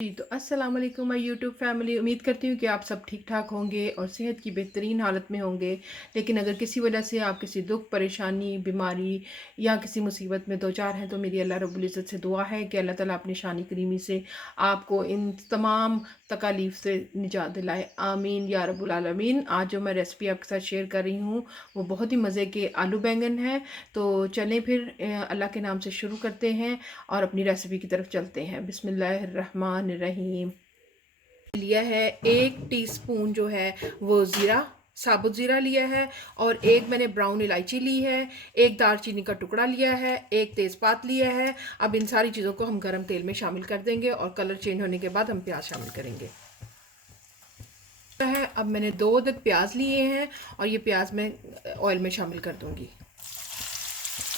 जी, तो अस्सलाम वालेकुम माय यूट्यूब फैमिली। उम्मीद करती हूँ कि आप सब ठीक ठाक होंगे और सेहत की बेहतरीन हालत में होंगे। लेकिन अगर किसी वजह से आप किसी दुख, परेशानी, बीमारी या किसी मुसीबत में दो चार हैं तो मेरी अल्लाह रब्बुल इज़्ज़त से दुआ है कि अल्लाह ताला अपनी शानी करीमी से आपको इन तमाम तकालीफ से निजात दिलाए। आमीन या रब्बुल आलमीन। आज जो मैं रेसिपी आपके साथ शेयर कर रही हूँ वो बहुत ही मज़े के आलू बैंगन है। तो चलें फिर अल्लाह के नाम से शुरू करते हैं और अपनी रेसिपी की तरफ चलते हैं। बिस्मिल्लाहिर्रहमानिर्रहीम। लिया है 1 टीस्पून जो है वो ज़ीरा, साबुत ज़ीरा लिया है, और एक मैंने ब्राउन इलायची ली है, एक दालचीनी का टुकड़ा लिया है, एक तेज़पात लिया है। अब इन सारी चीज़ों को हम गरम तेल में शामिल कर देंगे और कलर चेंज होने के बाद हम प्याज शामिल करेंगे। है अब मैंने 2 अदद प्याज लिए हैं और ये प्याज मैं ऑयल में शामिल कर दूंगी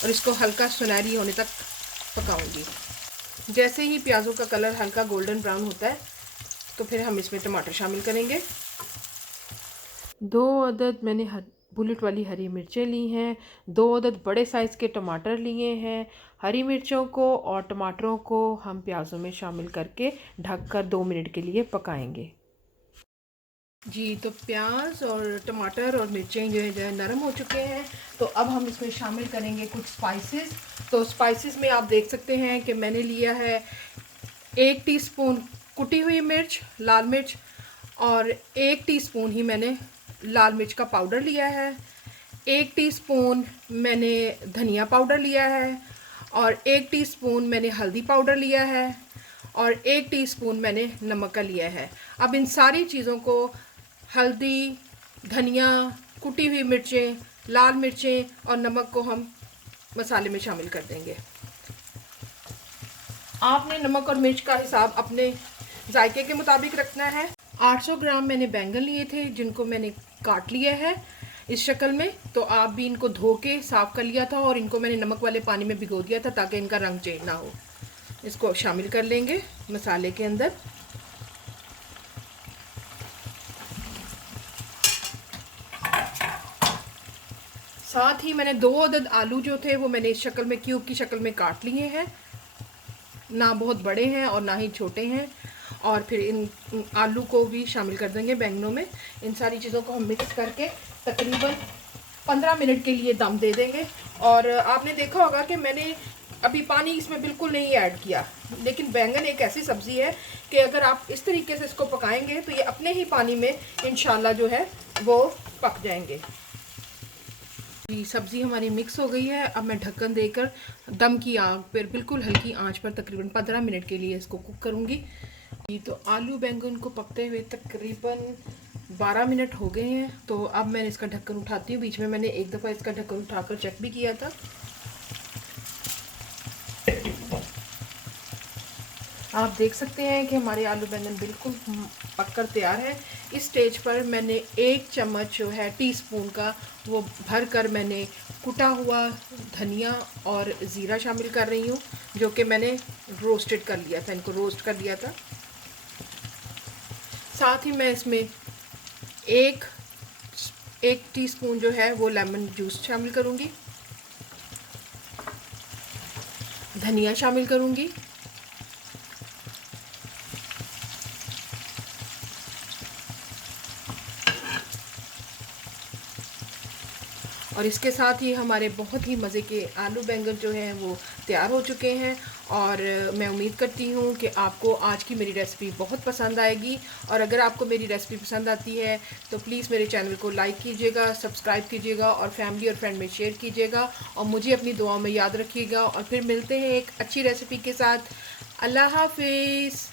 और इसको हल्का सुनहरी होने तक पकाऊंगी। जैसे ही प्याज़ों का कलर हल्का गोल्डन ब्राउन होता है तो फिर हम इसमें टमाटर शामिल करेंगे। 2 अदद मैंने बुलेट वाली हरी मिर्चें ली हैं, 2 अदद बड़े साइज़ के टमाटर लिए हैं। हरी मिर्चों को और टमाटरों को हम प्याज़ों में शामिल करके ढककर 2 मिनट के लिए पकाएंगे। जी, तो प्याज और टमाटर और मिर्चें जो है नरम हो चुके हैं। तो अब हम इसमें शामिल करेंगे कुछ स्पाइसेस। तो स्पाइसेस में आप देख सकते हैं कि मैंने लिया है 1 टीस्पून कुटी हुई मिर्च, लाल मिर्च, और 1 टीस्पून ही मैंने लाल मिर्च का पाउडर लिया है। 1 टीस्पून मैंने धनिया पाउडर लिया है और 1 टीस्पून मैंने हल्दी पाउडर लिया है और 1 टीस्पून मैंने नमक का लिया है। अब इन सारी चीज़ों को, हल्दी, धनिया, कुटी हुई मिर्चें, लाल मिर्चें और नमक को हम मसाले में शामिल कर देंगे। आपने नमक और मिर्च का हिसाब अपने जायके के मुताबिक रखना है। 800 ग्राम मैंने बैंगन लिए थे जिनको मैंने काट लिया है इस शक्ल में। तो आप भी इनको धो के साफ़ कर लिया था और इनको मैंने नमक वाले पानी में भिगो दिया था ताकि इनका रंग चेंज ना हो। इसको शामिल कर लेंगे मसाले के अंदर। साथ ही मैंने 2 अदद आलू जो थे वो मैंने इस शक्ल में क्यूब की शक्ल में काट लिए हैं, ना बहुत बड़े हैं और ना ही छोटे हैं। और फिर इन आलू को भी शामिल कर देंगे बैंगनों में। इन सारी चीज़ों को हम मिक्स करके तकरीबन 15 मिनट के लिए दम दे देंगे। और आपने देखा होगा कि मैंने अभी पानी इसमें बिल्कुल नहीं ऐड किया, लेकिन बैंगन एक ऐसी सब्ज़ी है कि अगर आप इस तरीके से इसको पकाएंगे तो ये अपने ही पानी में इंशाल्लाह जो है वो पक जाएंगे। जी, सब्ज़ी हमारी मिक्स हो गई है। अब मैं ढक्कन देकर दम की आग पर बिल्कुल हल्की आंच पर तकरीबन 15 मिनट के लिए इसको कुक करूँगी। जी, तो आलू बैंगन को पकते हुए तकरीबन 12 मिनट हो गए हैं। तो अब मैंने इसका ढक्कन उठाती हूँ। बीच में मैंने एक दफ़ा इसका ढक्कन उठाकर चेक भी किया था। आप देख सकते हैं कि हमारे आलू बैंगन बिल्कुल पककर तैयार है। इस स्टेज पर मैंने 1 चम्मच जो है टीस्पून का वो भर कर मैंने कुटा हुआ धनिया और ज़ीरा शामिल कर रही हूँ, जो कि मैंने रोस्टेड कर लिया था, इनको रोस्ट कर लिया था। साथ ही मैं इसमें एक टीस्पून जो है वो लेमन जूस शामिल करूँगी, धनिया शामिल करूँगी, और इसके साथ ही हमारे बहुत ही मज़े के आलू बैंगन जो हैं वो तैयार हो चुके हैं। और मैं उम्मीद करती हूँ कि आपको आज की मेरी रेसिपी बहुत पसंद आएगी। और अगर आपको मेरी रेसिपी पसंद आती है तो प्लीज़ मेरे चैनल को लाइक कीजिएगा, सब्सक्राइब कीजिएगा और फैमिली और फ्रेंड में शेयर कीजिएगा और मुझे अपनी दुआओं में याद रखिएगा। और फिर मिलते हैं एक अच्छी रेसिपी के साथ। अल्लाह हाफिज़।